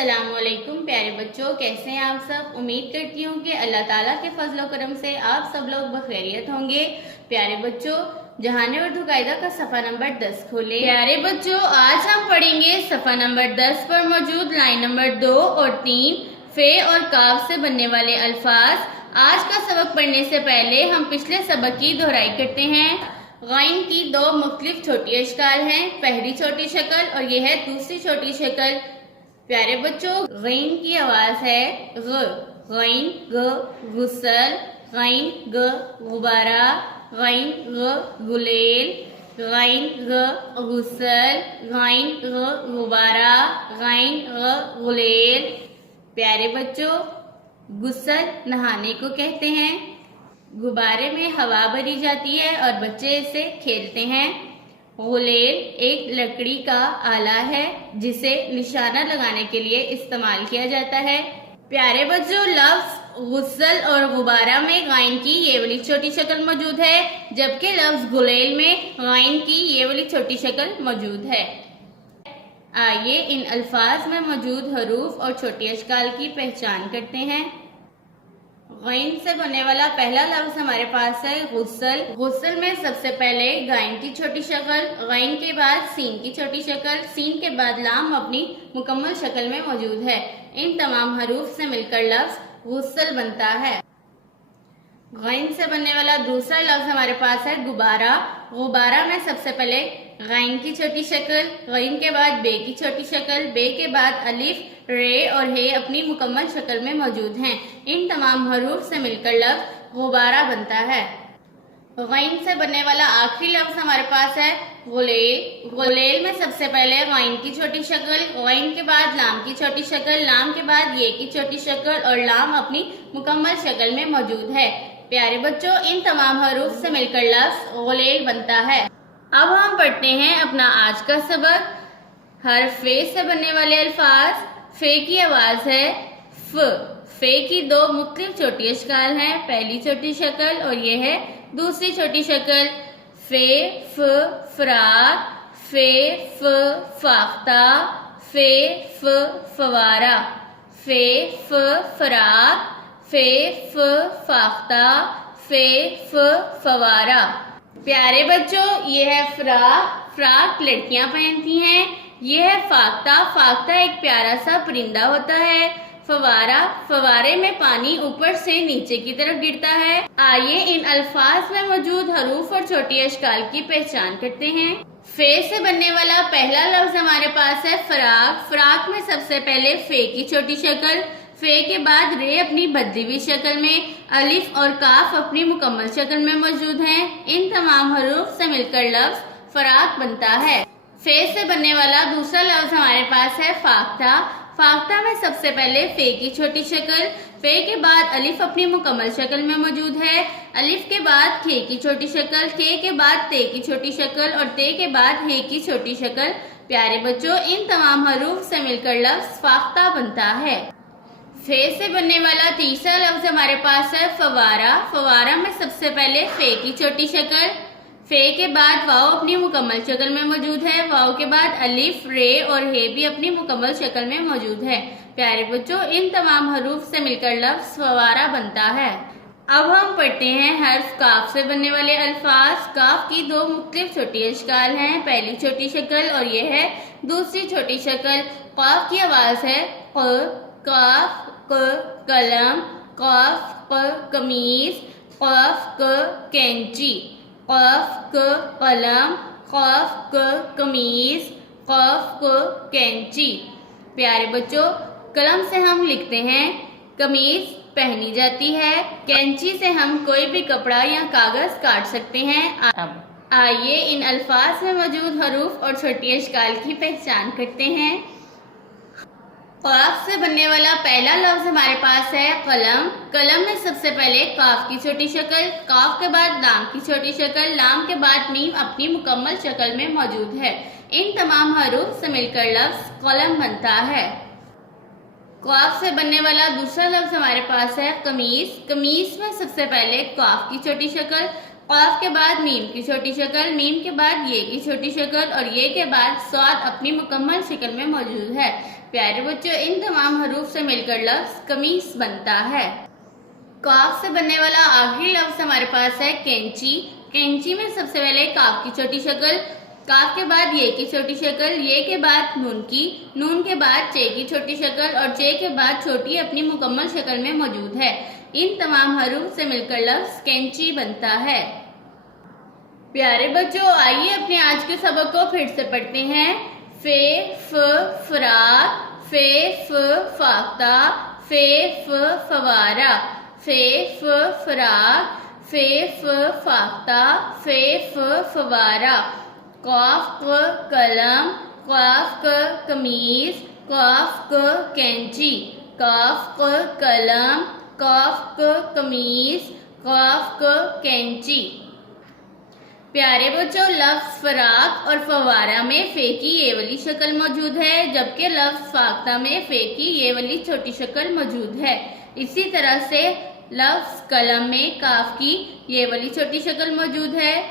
السلام علیکم پیارے بچوں، کیسے ہیں آپ سب؟ امید کرتی ہوں کہ اللہ تعالیٰ کے فضل و کرم سے آپ سب لوگ بخیریت ہوں گے۔ پیارے بچوں، جہان اردو قاعدہ کا صفحہ نمبر 10 کھولیں۔ پیارے بچوں، آج ہم پڑھیں گے صفحہ نمبر 10 پر موجود لائن نمبر 2 اور 3 فے اور کاف سے بننے والے الفاظ۔ آج کا سبق پڑھنے سے پہلے ہم پچھلے سبق کی دہرائی کرتے ہیں۔ غین کی دو مختلف چھوٹی اشکال ہیں، پہلی چھوٹی شکل اور یہ ہے دوسری چھوٹی شکل۔ پیارے بچوں، غین کی آواز ہے غ، غین غ غسل، غین غ غبارہ، غین غ غلیل، غین غ غسل، غین غ غبارہ، غین غ غلیل۔ پیارے بچوں، غسل نہانے کو کہتے ہیں، غبارے میں ہوا بھری جاتی ہے اور بچے اسے کھیلتے ہیں۔ غلیل ایک لکڑی کا آلہ ہے جسے نشانہ لگانے کے لیے استعمال کیا جاتا ہے۔ پیارے بچوں، لفظ غسل اور غبارہ میں غین کی یہ والی چھوٹی شکل موجود ہے، جبکہ لفظ غلیل میں غین کی یہ والی چھوٹی شکل موجود ہے۔ آئیے ان الفاظ میں موجود حروف اور چھوٹی اشکال کی پہچان کرتے ہیں۔ غین سے بننے والا پہلا لفظ ہمارے پاس ہے غسل۔ غسل میں سب سے پہلے غین کی چھوٹی شکل، غین کے بعد سین کی چھوٹی شکل، سین کے بعد لام اپنی مکمل شکل میں موجود ہے۔ ان تمام حروف سے مل کر لفظ غسل بنتا ہے۔ غین سے بننے والا دوسرا لفظ ہمارے پاس ہے غبارہ۔ غبارہ میں سب سے پہلے غین کی چھوٹی شکل، غین کے بعد بے کی چھوٹی شکل، بے کے بعد الف، رے اور ہے اپنی مکمل شکل میں موجود ہیں۔ ان تمام حروف سے مل کر لفظ غبارہ بنتا ہے۔ غین سے بننے والا آخری لفظ ہمارے پاس ہے غلیل۔ غلیل میں سب سے پہلے غین کی چھوٹی شکل، غین کے بعد لام کی چھوٹی شکل، لام کے بعد یہ کی چھوٹی شکل اور لام اپنی مکمل شکل میں موجود ہے۔ پیارے بچوں، ان تمام حروف سے مل کر لفظ غلیل بنتا ہے۔ اب ہم پڑھتے ہیں اپنا آج کا سبق۔ حرف فے سے بننے والے الفاظ۔ فے کی آواز ہے ف۔ فے کی دو مختلف چھوٹی اشکال ہیں، پہلی چھوٹی شکل اور یہ ہے دوسری چھوٹی شکل۔ فے ف فراق، فے ف فاختہ، فے ف فوارہ، فے ف فراق، فے ف فاختہ، فے ف فوارہ۔ پیارے بچوں، یہ ہے فراق۔ فراق لڑکیاں پہنتی ہیں۔ یہ ہے فاختہ۔ فاختہ ایک پیارا سا پرندہ ہوتا ہے۔ فوارہ، فوارے میں پانی اوپر سے نیچے کی طرف گرتا ہے۔ آئیے ان الفاظ میں موجود حروف اور چھوٹی اشکال کی پہچان کرتے ہیں۔ فے سے بننے والا پہلا لفظ ہمارے پاس ہے فراق۔ فراق میں سب سے پہلے فے کی چھوٹی شکل، فے کے بعد رے اپنی بدلی ہوئی شکل میں، الف اور کاف اپنی مکمل شکل میں موجود ہیں۔ ان تمام حروف سے مل کر لفظ فراق بنتا ہے۔ فے سے بننے والا دوسرا لفظ ہمارے پاس ہے فاختہ۔ فاختہ میں سب سے پہلے فے کی چھوٹی شکل، فے کے بعد الف اپنی مکمل شکل میں موجود ہے، الف کے بعد کھے کی چھوٹی شکل، کھے کے بعد تے کی چھوٹی شکل اور تے کے بعد ہے کی چھوٹی شکل۔ پیارے بچوں، ان تمام حروف سے مل کر لفظ فاختہ بنتا ہے۔ فے سے بننے والا تیسرا لفظ ہمارے پاس ہے فوارہ۔ فوارہ میں سب سے پہلے فے کی چھوٹی شکل، فے کے بعد واؤ اپنی مکمل شکل میں موجود ہے، واؤ کے بعد الف، رے اور ہے بھی اپنی مکمل شکل میں موجود ہے۔ پیارے بچوں، ان تمام حروف سے مل کر لفظ فوارہ بنتا ہے۔ اب ہم پڑھتے ہیں حرف کاف سے بننے والے الفاظ۔ کاف کی دو مختلف چھوٹی اشکال ہیں، پہلی چھوٹی شکل اور یہ ہے دوسری چھوٹی شکل۔ قاف کی آواز ہے ق، کاف ق قلم، قاف ق قمیص، قاف ق کینچی، قاف ق قلم، قاف ق قمیص، قاف ق کینچی۔ پیارے بچوں، قلم سے ہم لکھتے ہیں، قمیص پہنی جاتی ہے، کینچی سے ہم کوئی بھی کپڑا یا کاغذ کاٹ سکتے ہیں۔ آئیے ان الفاظ میں موجود حروف اور چھوٹی اشکال کی پہچان کرتے ہیں۔ قاف سے بننے والا پہلا لفظ ہمارے پاس ہے قلم۔ قلم میں سب سے پہلے قاف کی چھوٹی شکل، قاف کے بعد لام کی چھوٹی شکل، لام کے بعد میم اپنی مکمل شکل میں موجود ہے۔ ان تمام حروف سے مل کر لفظ قلم بنتا ہے۔ قاف سے بننے والا دوسرا لفظ ہمارے پاس ہے قمیص۔ قمیص میں سب سے پہلے قاف کی چھوٹی شکل، قاف کے بعد میم کی چھوٹی شکل، میم کے بعد یہ کی چھوٹی شکل اور یہ کے بعد صاد اپنی مکمل شکل میں موجود ہے۔ پیارے بچوں ان تمام حروف سے مل کر لفظ قمیص بنتا ہے۔ کاف سے بننے والا آخری لفظ ہمارے پاس ہے کینچی۔ کینچی میں سب سے پہلے کاف کی چھوٹی شکل، کاف کے بعد یہ کی چھوٹی شکل، یہ کے بعد نون کی، نون کے بعد چے کی چھوٹی شکل اور چے کے بعد چھوٹی اپنی مکمل شکل میں موجود ہے۔ ان تمام حروف سے مل کر لفظ کینچی بنتا ہے۔ پیارے بچوں آئیے اپنے آج کے سبق کو پھر سے پڑھتے ہیں۔ فے ف فراق، فے ف فاختہ، فے ف فوارہ، فے ف فراق، فے ف فاختہ، فے ف فوارہ، قاف ق قلم، قاف ق قمیص، قاف ق کینچی، قاف ق قلم، قاف ق قمیص، قاف ق کینچی۔ پیارے بچوں لفظ فراق اور فوارہ میں فے کی یہ والی شکل موجود ہے، جبکہ لفظ فاختہ میں فے کی یہ والی چھوٹی شکل موجود ہے۔ اسی طرح سے لفظ قلم میں کاف کی یہ والی چھوٹی شکل موجود ہے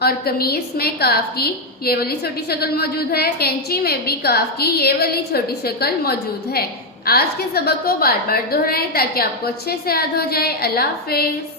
اور قمیص میں کاف کی یہ والی چھوٹی شکل موجود ہے۔ کینچی میں بھی کاف کی یہ والی چھوٹی شکل موجود ہے۔ آج کے سبق کو بار بار دہرائیں تاکہ آپ کو اچھے سے یاد ہو جائے۔ اللہ حافظ۔